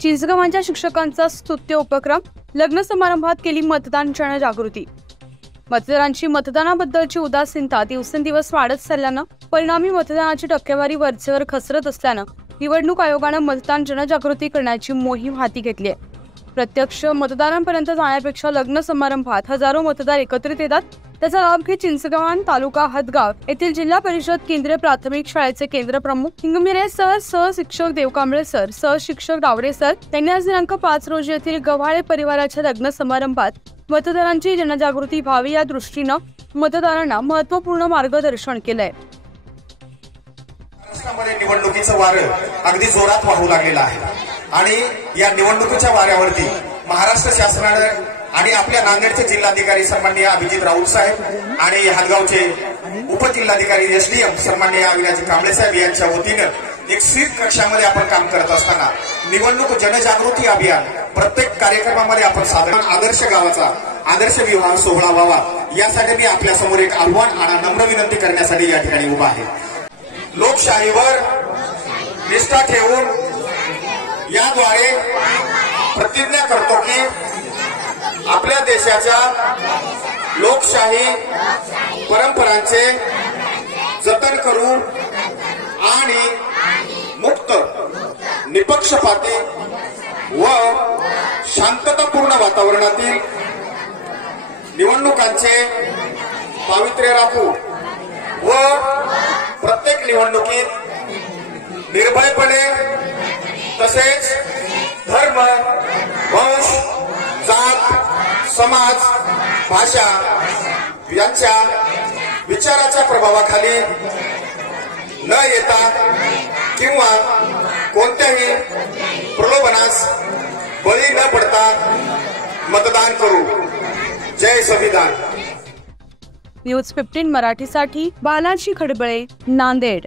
चिंचगावांच्या शिक्षकांचा स्तुत्य उपक्रम, लग्न समारंभात केली मतदान जनजागृती। मतदारांची मतदानाबद्दलची उदासीनता दिवसेंदिवस वाढत चालल्यानं परिणामी मतदानाची टक्केवारी वरचेवर घसरत असल्यानं निवडणूक आयोगानं मतदान जनजागृती करण्याची मोहीम हाती घेतली आहे। प्रत्यक्ष मतदारांपर्यंत जाण्यापेक्षा लग्न समारंभात हजारो मतदार एकत्रित येतात। त्याचा लाभ घेत चिंचगाव तालुका हदगाव येथील जिल्हा परिषद केंद्रीय प्राथमिक शाळेचे केंद्र प्रमुख हिंगमिरे सर, सहशिक्षक देवकांबळे सर, सहशिक्षक डावरे सर यांनी आज दिनांक 5 रोजी येथील गव्हाळे परिवाराच्या लग्न समारंभात मतदारांची जनजागृती व्हावी या दृष्टीनं मतदारांना महत्त्वपूर्ण मार्गदर्शन केलंय। निवडणुकीचं वारं अगदी जोरात वाहू लागलेलं आहे आणि या निवडणुकीच्या वाऱ्यावरती महाराष्ट्र शासनाने आणि आपल्या नांदेडचे जिल्हाधिकारी सन्माननीय अभिजित राऊत साहेब आणि हदगावचे उपजिल्हाधिकारी एसडीएम सन्माननीय अविनाश कांबळे साहेब यांच्या वतीनं एक स्वीप कक्षामध्ये आपण काम करत असताना निवडणूक जनजागृती अभियान प्रत्येक कार्यक्रमामध्ये आपण साधारण आदर्श गावाचा आदर्श विवाह सोहळा व्हावा यासाठी मी आपल्या समोर एक आव्हान आणि नम्र विनंती करण्यासाठी या ठिकाणी उभा आहे। लोकशाहीवर निष्ठा ठेवून याद्वारे प्रतिज्ञा करतो की आपल्या देशाच्या लोकशाही परंपरांचे जतन करू आणि मुक्त, निपक्षपाती व शांततापूर्ण वातावरणातील निवडणुकांचे पावित्र्य राखू व प्रत्येक निवडणुकीत निर्भयपणे तसेच धर्म, वंश, जात, समाज, भाषा यांच्या विचाराच्या प्रभावाखाली न येता किंवा कोणत्याही प्रलोभनास बळी न पडता मतदान करू। जय संविधान। न्यूज 15 मराठीसाठी बालाजी खडबळे, नांदेड।